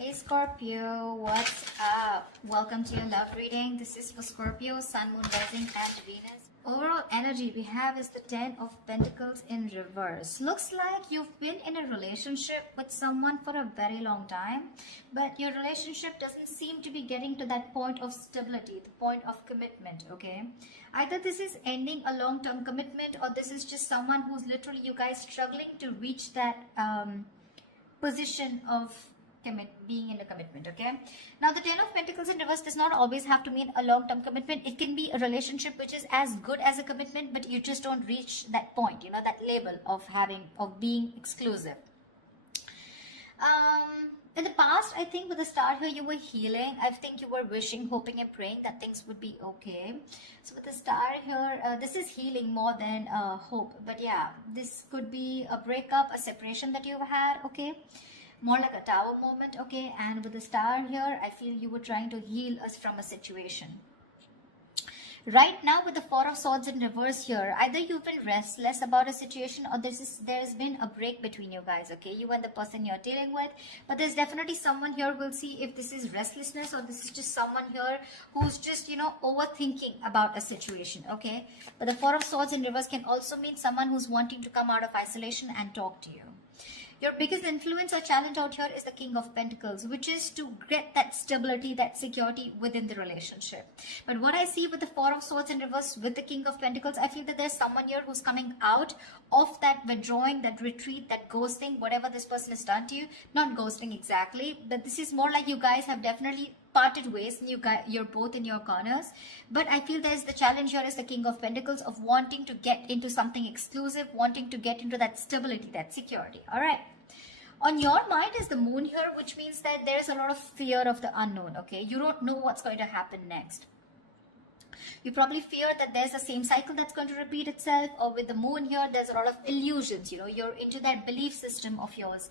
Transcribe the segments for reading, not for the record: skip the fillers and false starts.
Hey Scorpio, what's up? Welcome to your love reading. This is for Scorpio, Sun, Moon, Rising, and Venus. Overall energy we have is the 10 of Pentacles in reverse. Looks like you've been in a relationship with someone for a very long time, but your relationship doesn't seem to be getting to that point of stability, the point of commitment, okay? Either this is ending a long-term commitment, or this is just someone who's literally, you guys, struggling to reach that position of being in a commitment. Okay, now the 10 of Pentacles in reverse does not always have to mean a long-term commitment. It can be a relationship which is as good as a commitment, but you just don't reach that point, you know, that label of being exclusive. In the past, I think with the star here, you were healing. I think you were wishing, hoping and praying that things would be okay. So with the star here, this is healing more than hope. But yeah, this could be a breakup, a separation that you've had, okay? More like a tower moment, okay? And with the star here, I feel you were trying to heal us from a situation. Right now, with the Four of Swords in reverse here, either you've been restless about a situation, or there's been a break between you guys, okay? You and the person you're dealing with. But there's definitely someone here. We'll see if this is restlessness or this is just someone here who's just, you know, overthinking about a situation, okay? But the Four of Swords in reverse can also mean someone who's wanting to come out of isolation and talk to you. Your biggest influence or challenge out here is the King of Pentacles, which is to get that stability, that security within the relationship. But what I see with the Four of Swords in reverse with the King of Pentacles, I feel that there's someone here who's coming out of that withdrawing, that retreat, that ghosting, whatever this person has done to you. Not ghosting exactly, but this is more like you guys have definitely parted ways and you're both in your corners. But I feel there's the challenge here is the King of Pentacles of wanting to get into something exclusive, wanting to get into that stability, that security. All right. On your mind is the Moon here, which means that there's a lot of fear of the unknown, okay? You don't know what's going to happen next. You probably fear that there's the same cycle that's going to repeat itself, or with the Moon here, there's a lot of illusions, you know, you're into that belief system of yours,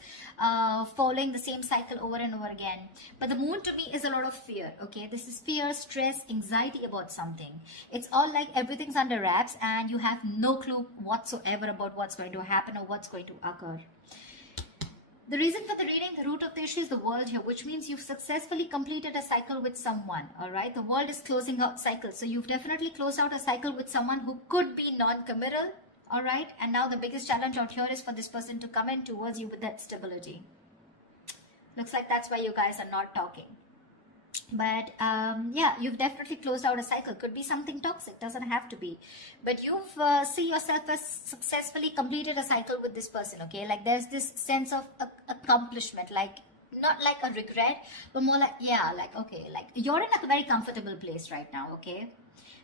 following the same cycle over and over again. But the Moon to me is a lot of fear, okay? This is fear, stress, anxiety about something. It's all like everything's under wraps and you have no clue whatsoever about what's going to happen or what's going to occur. The reason for the reading, the root of the issue is the world here, which means you've successfully completed a cycle with someone, all right? The world is closing out cycles. So you've definitely closed out a cycle with someone who could be non-committal, all right? And now the biggest challenge out here is for this person to come in towards you with that stability. Looks like that's why you guys are not talking. But yeah, you've definitely closed out a cycle. Could be something toxic, doesn't have to be. But you've see yourself as successfully completed a cycle with this person, okay? Like there's this sense of accomplishment, like not like a regret, but more like, yeah, like, okay, like you're in a very comfortable place right now, okay?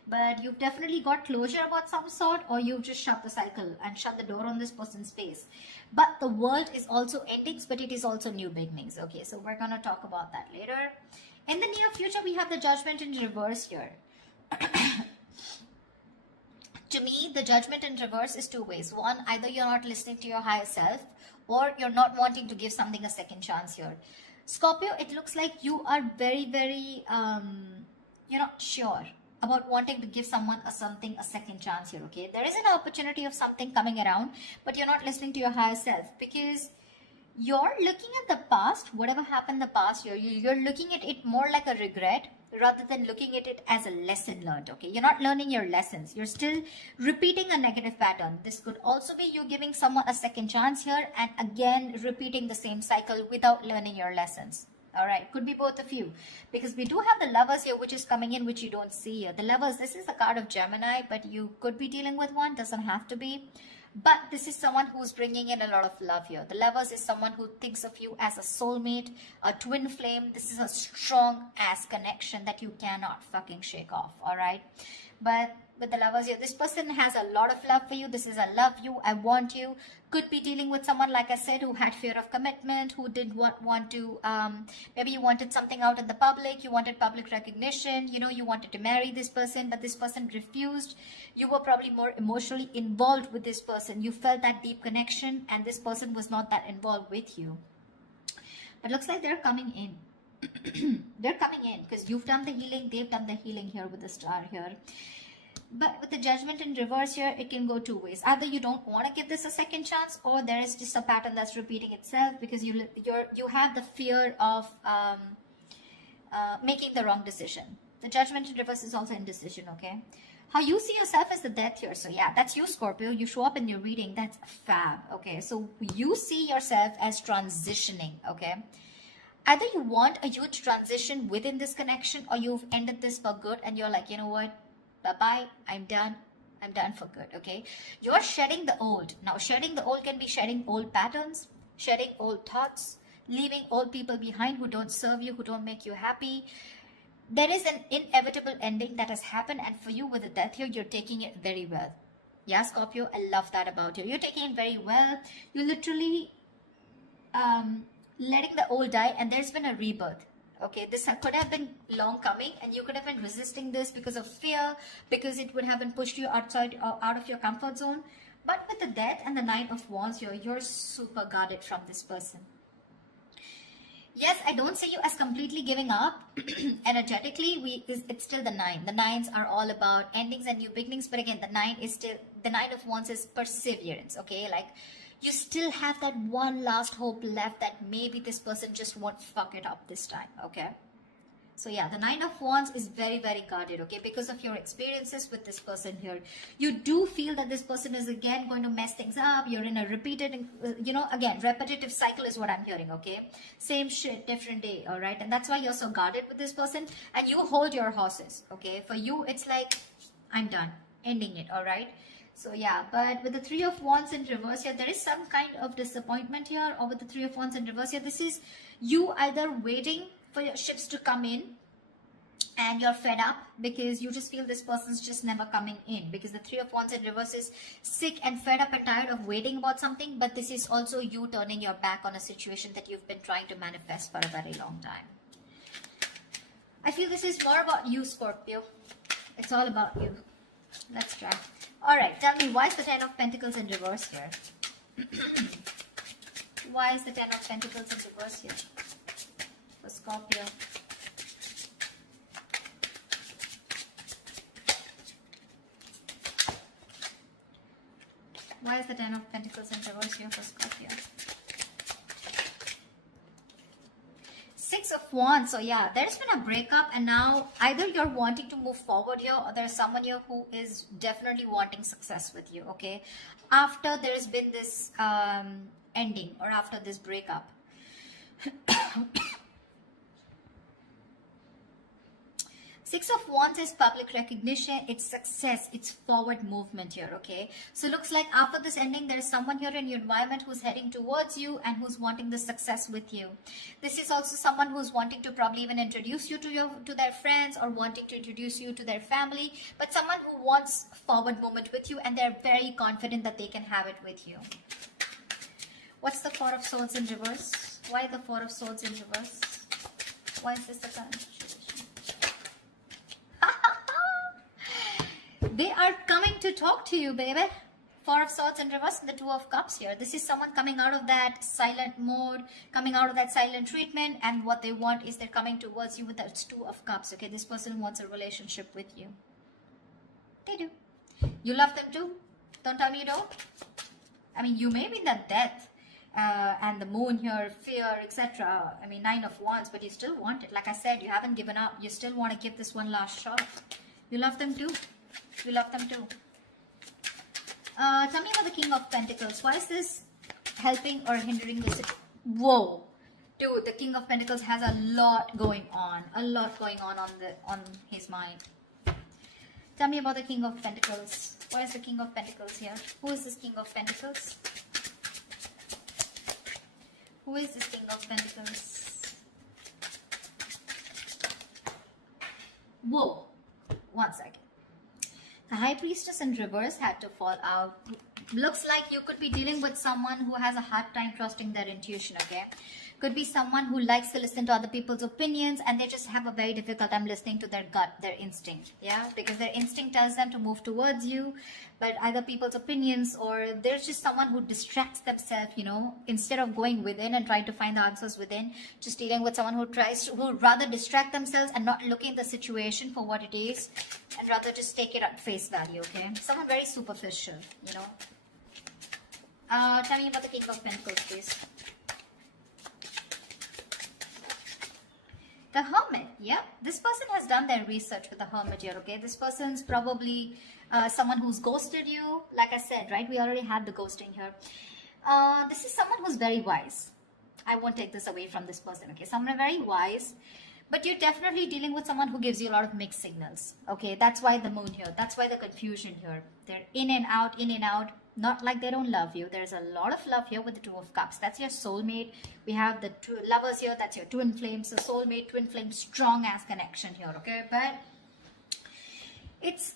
But you've definitely got closure about some sort, or you've just shut the cycle and shut the door on this person's face. But the world is also endings, but it is also new beginnings, okay? So we're going to talk about that later. In the near future, we have the Judgment in reverse here. To me, the Judgment in reverse is two ways. One, either you're not listening to your higher self, or you're not wanting to give something a second chance here. Scorpio, it looks like you are very, very, you're not sure about wanting to give someone a second chance here, okay? There is an opportunity of something coming around, but you're not listening to your higher self because you're looking at the past, whatever happened in the past year, you're looking at it more like a regret rather than looking at it as a lesson learned, okay? You're not learning your lessons. You're still repeating a negative pattern. This could also be you giving someone a second chance here and again repeating the same cycle without learning your lessons. All right, could be both of you, because we do have the Lovers here, which is coming in, which you don't see here. The Lovers, this is the card of Gemini, but you could be dealing with one, doesn't have to be. But this is someone who's bringing in a lot of love here. The Lovers is someone who thinks of you as a soulmate, a twin flame. This is a strong-ass connection that you cannot fucking shake off, all right? But with the Lovers here, this person has a lot of love for you. This is a love you, I want you. Could be dealing with someone, like I said, who had fear of commitment, who didn't want to, maybe you wanted something out in the public, you wanted public recognition, you know, you wanted to marry this person, but this person refused. You were probably more emotionally involved with this person. You felt that deep connection, and this person was not that involved with you. But looks like they're coming in. They're coming in because you've done the healing, they've done the healing here with the star here. But with the Judgment in reverse here, it can go two ways. Either you don't want to give this a second chance, or there is just a pattern that's repeating itself because you have the fear of making the wrong decision. The Judgment in reverse is also indecision, okay? How you see yourself as the Death here. So yeah, that's you, Scorpio. You show up in your reading. That's fab, okay? So you see yourself as transitioning, okay? Either you want a huge transition within this connection, or you've ended this for good and you're like, you know what? Bye-bye. I'm done. I'm done for good, okay? You're shedding the old. Now, shedding the old can be shedding old patterns, shedding old thoughts, leaving old people behind who don't serve you, who don't make you happy. There is an inevitable ending that has happened, and for you with the Death here, you're taking it very well. Yeah, Scorpio, I love that about you. You're taking it very well. You're literally letting the old die, and there's been a rebirth. Okay, this could have been long coming, and you could have been resisting this because of fear, because it would have been pushed you outside or out of your comfort zone. But with the Death and the Nine of Wands here, you're super guarded from this person. Yes, I don't see you as completely giving up. Energetically, it's still the 9. The 9s are all about endings and new beginnings. But again, the 9 is still, the 9 of Wands is perseverance. Okay, like you still have that one last hope left that maybe this person just won't fuck it up this time. Okay. So yeah, the 9 of Wands is very, very guarded, okay? Because of your experiences with this person here. You do feel that this person is again going to mess things up. You're in a repeated, again, repetitive cycle is what I'm hearing, okay? Same shit, different day, all right? And that's why you're so guarded with this person. And you hold your horses, okay? For you, it's like, I'm done, ending it, all right? So yeah, but with the 3 of Wands in reverse here, there is some kind of disappointment here. Or with the 3 of Wands in reverse here, this is you either waiting for your ships to come in and you're fed up because you just feel this person's just never coming in, because the 3 of Wands in reverse is sick and fed up and tired of waiting about something. But this is also you turning your back on a situation that you've been trying to manifest for a very long time. I feel this is more about you, Scorpio. It's all about you. Let's try. All right, tell me, why is the 10 of Pentacles in reverse here? Why is the 10 of Pentacles in reverse here for Scorpio? Why is the 10 of Pentacles in reverse here for Scorpio? 6 of Wands. So yeah, there's been a breakup, and now either you're wanting to move forward here, or there's someone here who is definitely wanting success with you, okay? After there's been this ending, or after this breakup. 6 of Wands is public recognition, it's success, it's forward movement here, okay? So looks like after this ending, there's someone here in your environment who's heading towards you and who's wanting the success with you. This is also someone who's wanting to probably even introduce you to their friends, or wanting to introduce you to their family, but someone who wants forward movement with you, and they're very confident that they can have it with you. What's the 4 of Swords in reverse? Why the 4 of Swords in reverse? Why is this the current situation? They are coming to talk to you, baby. 4 of Swords in reverse and the 2 of Cups here. This is someone coming out of that silent mode, coming out of that silent treatment, and what they want is they're coming towards you with that 2 of Cups, okay? This person wants a relationship with you. They do. You love them too. Don't tell me you don't. I mean, you may be in that death and the moon here, fear, etc. I mean, 9 of Wands, but you still want it. Like I said, you haven't given up. You still want to give this one last shot. You love them too. You love them too. Tell me about the King of Pentacles. Why is this helping or hindering this? Whoa. Dude, the King of Pentacles has a lot going on. A lot going on his mind. Tell me about the King of Pentacles. Why is the King of Pentacles here? Who is this King of Pentacles? Who is this King of Pentacles? Whoa. One second. The High Priestess in reverse had to fall out. Looks like you could be dealing with someone who has a hard time trusting their intuition, okay? Could be someone who likes to listen to other people's opinions and they just have a very difficult time listening to their gut, their instinct. Yeah, because their instinct tells them to move towards you, but either people's opinions or there's just someone who distracts themselves, you know, instead of going within and trying to find the answers within, just dealing with someone who who rather distract themselves and not looking at the situation for what it is and rather just take it at face value. Okay, someone very superficial, you know. Tell me about the King of Pentacles, please. The Hermit. Yeah, this person has done their research with the Hermit here. Okay, this person's probably someone who's ghosted you. Like I said, right, we already had the ghosting here. This is someone who's very wise. I won't take this away from this person. Okay, someone very wise, but you're definitely dealing with someone who gives you a lot of mixed signals. Okay, that's why the moon here, that's why the confusion here. They're in and out, in and out. Not like they don't love you. There's a lot of love here with the Two of Cups. That's your soulmate. We have the two lovers here. That's your twin flames. So soulmate, twin flame, strong ass connection here. Okay, but it's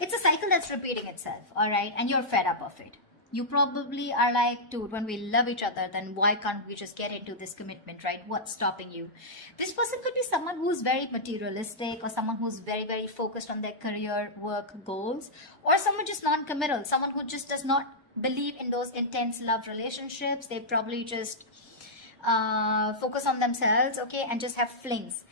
it's a cycle that's repeating itself. All right, and you're fed up of it. You probably are like, dude, when we love each other, then why can't we just get into this commitment, right? What's stopping you? This person could be someone who's very materialistic or someone who's very, very focused on their career, work, goals, or someone just non-committal, someone who just does not believe in those intense love relationships. They probably just focus on themselves, okay, and just have flings.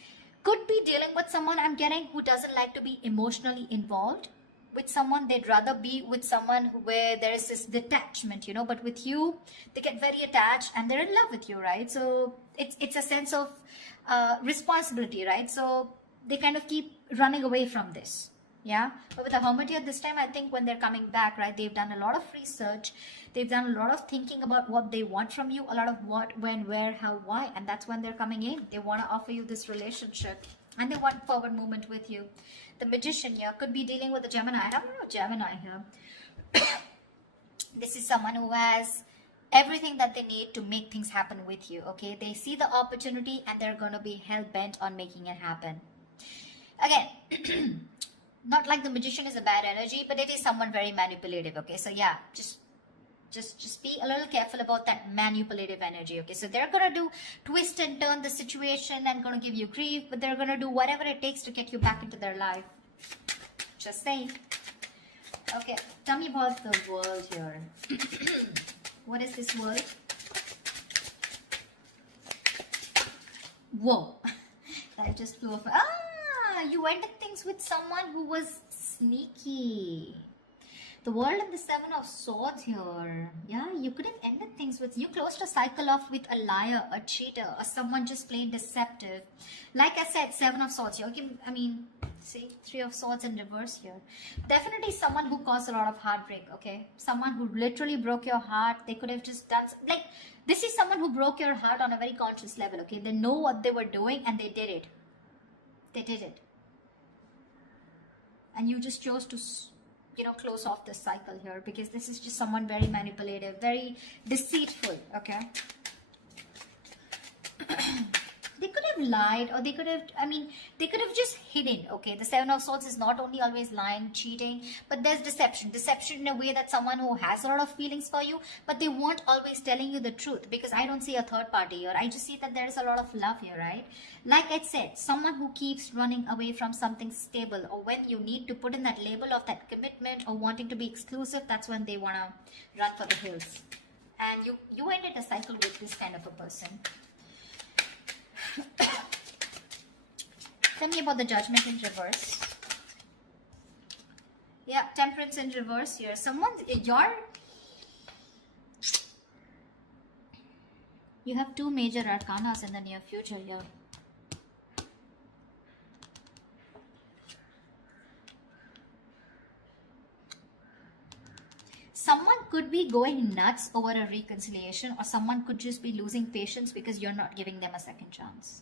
Could be dealing with someone, I'm getting, who doesn't like to be emotionally involved with someone. They'd rather be with someone where there is this detachment, you know, but with you they get very attached and they're in love with you, right? So it's a sense of responsibility, right? So they kind of keep running away from this. Yeah, but with the Hermit here this time, I think when they're coming back, right, they've done a lot of research, they've done a lot of thinking about what they want from you, a lot of what, when, where, how, why, and that's when they're coming in. They want to offer you this relationship and they want forward movement with you. The Magician here could be dealing with a Gemini. I have no Gemini here. This is someone who has everything that they need to make things happen with you. Okay, they see the opportunity and they're going to be hell-bent on making it happen. Again, not like the Magician is a bad energy, but it is someone very manipulative. Okay, so yeah, just be a little careful about that manipulative energy. Okay, so they're gonna do twist and turn the situation and gonna give you grief, but they're gonna do whatever it takes to get you back into their life. Just saying. Okay, tell me about the world here. What is this world? Whoa, that just flew off. You ended things with someone who was sneaky. The World and the Seven of Swords here. Yeah, you could have ended things with, you closed a cycle off with a liar, a cheater, or someone just plain deceptive. Like I said, Seven of Swords here. Okay, I mean, see, Three of Swords in reverse here. Definitely someone who caused a lot of heartbreak, okay? Someone who literally broke your heart. They could have just done, like, this is someone who broke your heart on a very conscious level, okay? They know what they were doing and they did it. They did it. And you just chose to, you know, close off this cycle here because this is just someone very manipulative, very deceitful, okay? They could have lied, or they could have, I mean, they could have just hidden, okay? The Seven of Swords is not only always lying, cheating, but there's deception. Deception in a way that someone who has a lot of feelings for you, but they weren't always telling you the truth, because I don't see a third party here. I just see that there's a lot of love here, right? Like I said, someone who keeps running away from something stable, or when you need to put in that label of that commitment or wanting to be exclusive, that's when they want to run for the hills. And you ended a cycle with this kind of a person. Tell me about the Judgment in reverse. Yeah, Temperance in reverse here. You have two major arcanas in the near future here. Someone could be going nuts over a reconciliation, or someone could just be losing patience because you're not giving them a second chance.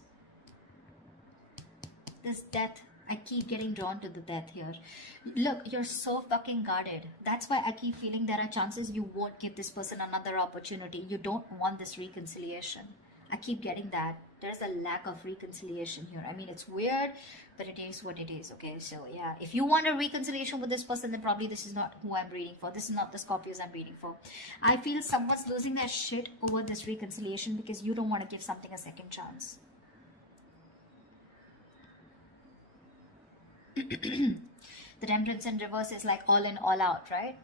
This death, I keep getting drawn to the death here. Look, you're so fucking guarded. That's why I keep feeling there are chances you won't give this person another opportunity. You don't want this reconciliation. I keep getting that. There's a lack of reconciliation here. I mean, it's weird, but it is what it is, okay? So yeah, if you want a reconciliation with this person, then probably this is not who I'm reading for. This is not the Scorpios I'm reading for. I feel someone's losing their shit over this reconciliation because you don't want to give something a second chance. The Temperance in reverse is like all in, all out, right?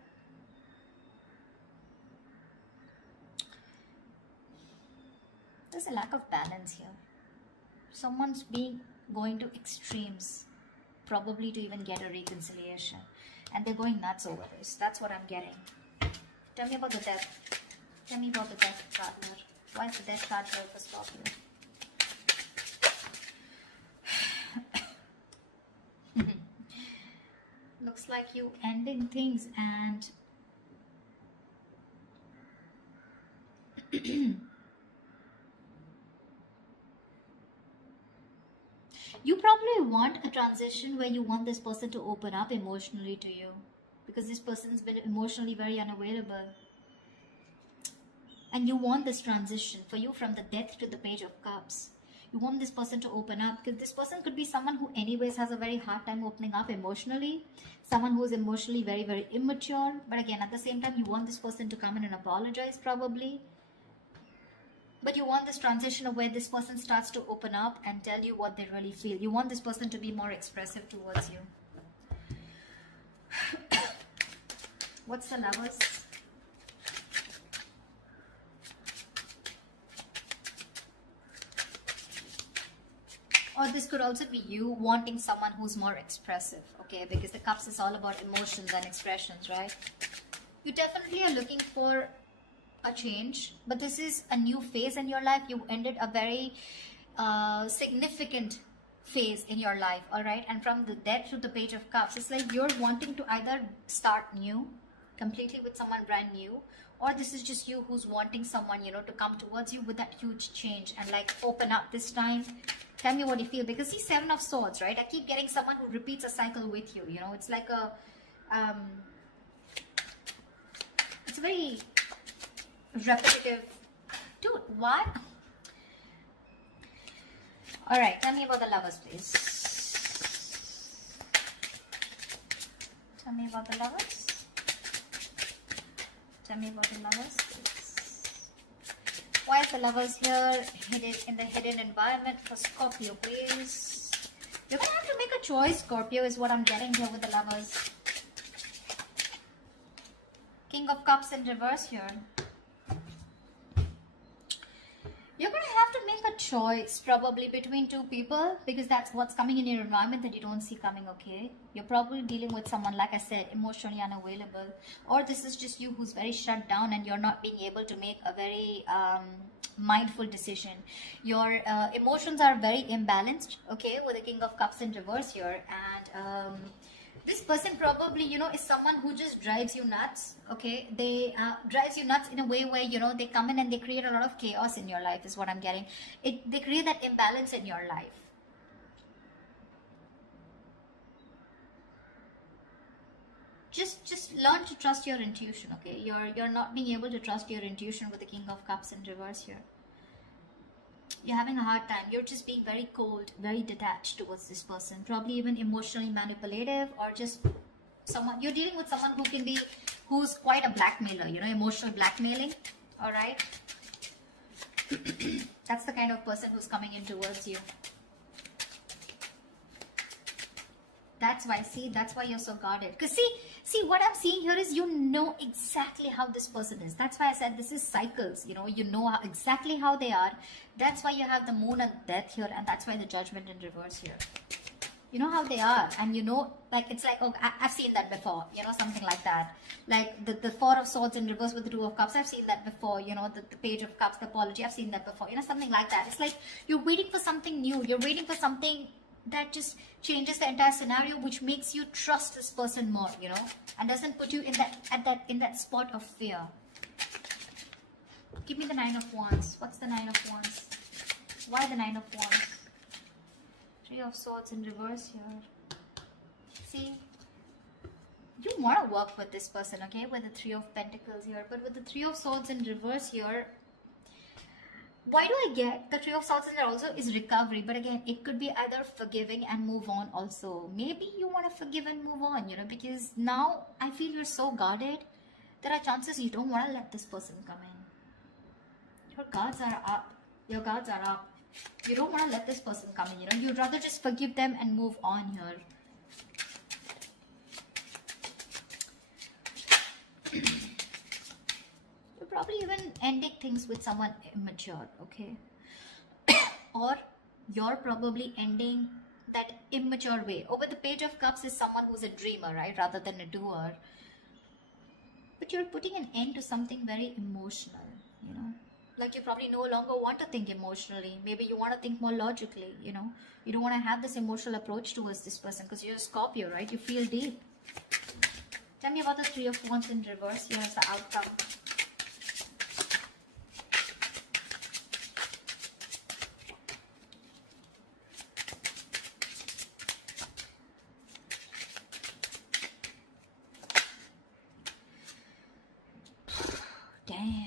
There's a lack of balance here. Someone's going to extremes, probably to even get a reconciliation. And they're going nuts over this. That's what I'm getting. Tell me about the death. Tell me about the death card here. Why is the death card here for Scorpio? Looks like you ending things and you probably want a transition where you want this person to open up emotionally to you, because this person's been emotionally very unavailable. And you want this transition for you from the Death to the Page of Cups. You want this person to open up, because this person could be someone who anyways has a very hard time opening up emotionally. Someone who is emotionally very, very immature. But again, at the same time, you want this person to come in and apologize probably. But you want this transition of where this person starts to open up and tell you what they really feel. You want this person to be more expressive towards you. What's the Lovers? Or this could also be you wanting someone who's more expressive, okay? Because the Cups is all about emotions and expressions, right? You definitely are looking for a change, but this is a new phase in your life. You ended a very significant phase in your life, all right? And from the Death to the Page of Cups, it's like you're wanting to either start new, completely with someone brand new, or this is just you who's wanting someone, you know, to come towards you with that huge change and like open up this time. Tell me what you feel, because see, Seven of Swords, right? I keep getting someone who repeats a cycle with you, you know? It's like a it's very repetitive. Dude, what? All right, tell me about the Lovers, please. Tell me about the Lovers. Tell me about the Lovers, please. Why is the Lovers here hidden in the hidden environment for Scorpio, please? You're gonna have to make a choice, Scorpio, is what I'm getting here with the Lovers. King of Cups in reverse here. You're going to have to make a choice probably between two people, because that's what's coming in your environment that you don't see coming, okay? You're probably dealing with someone, like I said, emotionally unavailable. Or this is just you who's very shut down and you're not being able to make a very mindful decision. Your emotions are very imbalanced, okay, with the King of Cups in reverse here. And this person probably, you know, is someone who just drives you nuts, okay? They drives you nuts in a way where, you know, they come in and they create a lot of chaos in your life is what I'm getting. They create that imbalance in your life. Just learn to trust your intuition, okay? You're not being able to trust your intuition with the King of Cups in reverse here. You're having a hard time. You're just being very cold, very detached towards this person. Probably even emotionally manipulative, or just someone, you're dealing with someone who's quite a blackmailer, you know, emotional blackmailing. All right. That's the kind of person who's coming in towards you. That's why, see, that's why you're so guarded. Because see, what I'm seeing here is you know exactly how this person is. That's why I said this is cycles, you know exactly how they are. That's why you have the Moon and Death here, and that's why the Judgment in reverse here. You know how they are, and you know, like, it's like, oh, I've seen that before, you know, something like that. Like the Four of Swords in reverse with the Two of Cups, I've seen that before, you know, the Page of Cups, the apology, I've seen that before, you know, something like that. It's like you're waiting for something new, you're waiting for something that just changes the entire scenario, which makes you trust this person more, you know, and doesn't put you in that spot of fear. Give me the Nine of Wands. What's the Nine of Wands? Why the Nine of Wands? Three of Swords in reverse here. See, you want to work with this person, okay, with the Three of Pentacles here, but with the Three of Swords in reverse here, Why do I get the Three of Swords in there also is recovery, but again, it could be either forgiving and move on also. Maybe you want to forgive and move on, because now I feel you're so guarded. There are chances you don't want to let this person come in. Your guards are up. Your guards are up. You don't want to let this person come in, You'd rather just forgive them and move on here. You're probably even ending things with someone immature, okay? Or you're probably ending that immature way. Over the Page of Cups is someone who's a dreamer, right? Rather than a doer. But you're putting an end to something very emotional, Like you probably no longer want to think emotionally. Maybe you want to think more logically, You don't want to have this emotional approach towards this person because you're a Scorpio, right? You feel deep. Tell me about the Three of Wands in reverse. Here's the outcome. Damn.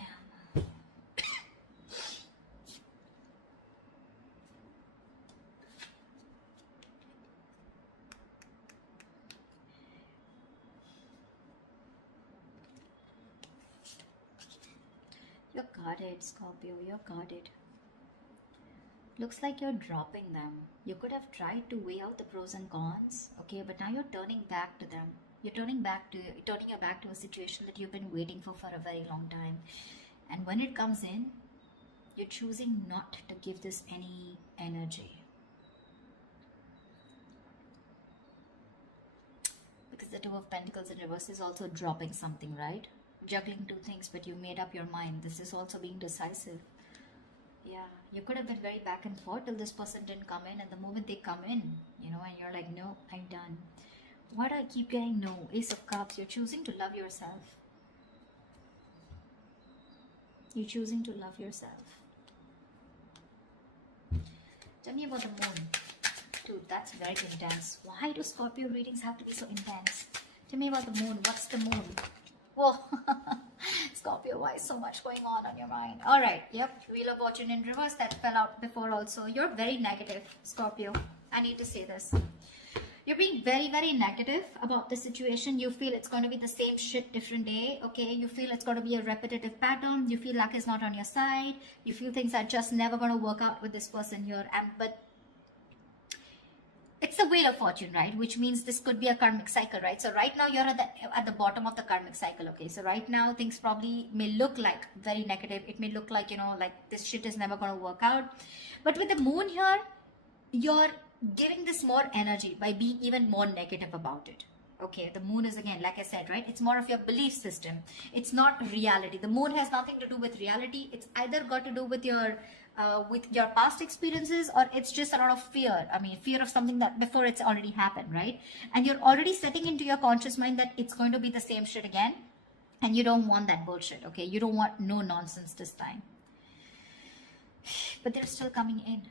You're guarded, Scorpio. You're guarded. Looks like you're dropping them. You could have tried to weigh out the pros and cons, okay, but now you're turning back to them. You're turning your back to a situation that you've been waiting for a very long time. And when it comes in, you're choosing not to give this any energy. Because the Two of Pentacles in reverse is also dropping something, right? Juggling two things, but you made up your mind. This is also being decisive. Yeah, you could have been very back and forth till this person didn't come in, and the moment they come in, and you're like, no, I'm done. Why do I keep getting no? Ace of Cups. You're choosing to love yourself. You're choosing to love yourself. Tell me about the moon. Dude, that's very intense. Why do Scorpio readings have to be so intense? Tell me about the moon. What's the moon? Whoa. Scorpio, why is so much going on your mind? Alright, yep. Wheel of Fortune in reverse. That fell out before also. You're very negative, Scorpio. I need to say this. You're being very, very negative about the situation. You feel it's going to be the same shit different day, okay? You feel it's going to be a repetitive pattern. You feel luck is not on your side. You feel things are just never going to work out with this person here. But it's the Wheel of Fortune, right? Which means this could be a karmic cycle, right? So right now you're at the bottom of the karmic cycle, okay? So right now things probably may look like very negative. It may look like, like this shit is never going to work out. But with the moon here, you're giving this more energy by being even more negative about it. Okay, the moon is, again, like I said, right? It's more of your belief system. It's not reality. The moon has nothing to do with reality. It's either got to do with your past experiences, or it's just a lot of fear. I mean, fear of something that before it's already happened, right? And you're already setting into your conscious mind that it's going to be the same shit again. And you don't want that bullshit, okay? You don't want no nonsense this time. But they're still coming in.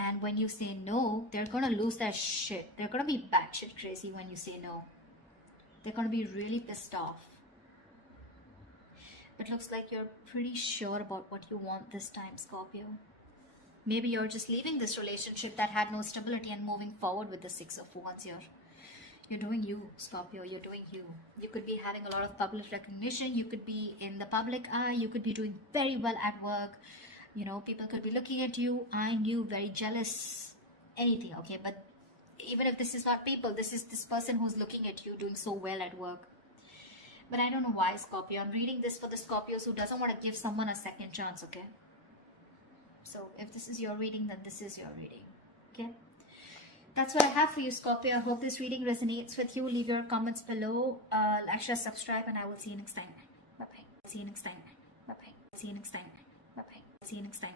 And when you say no, they're going to lose their shit. They're going to be batshit crazy when you say no. They're going to be really pissed off. But looks like you're pretty sure about what you want this time, Scorpio. Maybe you're just leaving this relationship that had no stability and moving forward with the Six of Wands here. You're doing you, Scorpio. You're doing you. You could be having a lot of public recognition. You could be in the public eye. You could be doing very well at work. People could be looking at you, eyeing you, very jealous, anything, okay? But even if this is not people, this is this person who's looking at you doing so well at work. But I don't know why, Scorpio. I'm reading this for the Scorpios who doesn't want to give someone a second chance, okay? So if this is your reading, then this is your reading, okay? That's what I have for you, Scorpio. I hope this reading resonates with you. Leave your comments below. Like, share, subscribe, and I will see you next time. Bye-bye. See you next time. Bye-bye. See you next time. Bye-bye. See you next time.